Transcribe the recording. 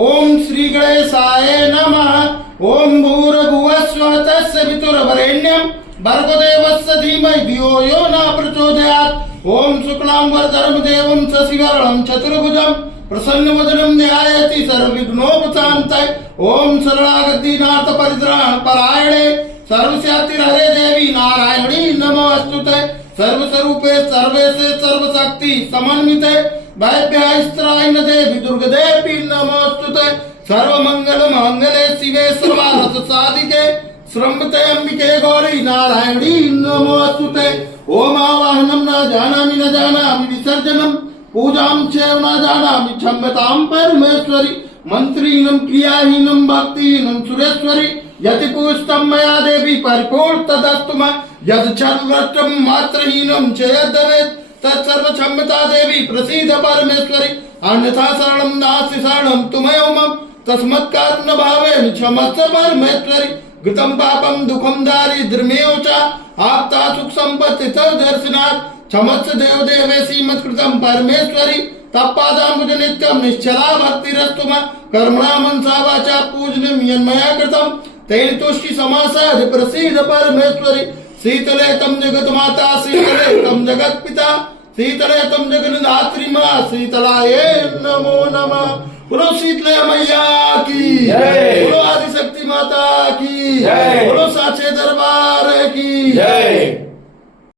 ओम श्री गणेशाय नमः। ओम भूर्भुवस्सुः तस्य पितुर्वरेण्यं भर्गो देवस्य धीमहि धियो यो न प्रचोदयात्। ओम शुक्लांबरधरं देवं शशिवर्णं चतुर्भुजं प्रसन्नवदनं ध्यायति सर्वविघ्नोपशान्तये। ओम शरणागतिनाथ परित्राण परायणे सर्वशक्तिर्हरे देवी नारायणी नमोस्तुते। सर्वस्वरूपे सर्वेशे सर्वशक्ति समन्विते भयभ्यस्त्राय देवी दुर्गदेवी नमोस्तुते। सर्वमंगल मंगले शिवे सर्वार्थ साधिके श्रम्भते अंबिके गौरी नारायणी नमोस्तुते। ओम आवाहनं न जानामि विसर्जनं पूजां चैव न जानामि क्षम्यतां परमेश्वरी। मंत्रीनं क्रियाहीनं भक्तिहीनं सुरेश्वरी यति पुष्टं मया देवी परिपूर्ण तदस्तु मम। यत् सर्वत्रं मात्रहीनं चेद्भवेत् तत्सर्व क्षम्यता देवी प्रसीद परमेश्वरी। अन्यथा शरणं नास्ति शरणं त्वमेव मम। तस्मत्कारुण्य भावेन क्षमस्व परमेश्वरी गृतं पापं दुःखं दारिद्र्यमेव च आप्ता सुख संपत्ति दर्शनात् क्षमस्व देव देवेशी मत्कृतं परमेश्वरी तत्पादाम्बुज नित्यं निश्चला भक्तिरस्तु मम कर्मणा मनसा वाचा पूजनं यन्मया कृतं तेन तुष्टि समासाद प्रसीद परमेश्वरी शीतले तम जगत माता शीतले तम जगत पिता शीतले तम जगन्नात्री माँ शीतलाये नमो नमः। बोलो शीतले मैया की जय। बोलो आदिशक्ति माता की जय। बोलो साचे दरबार की जय।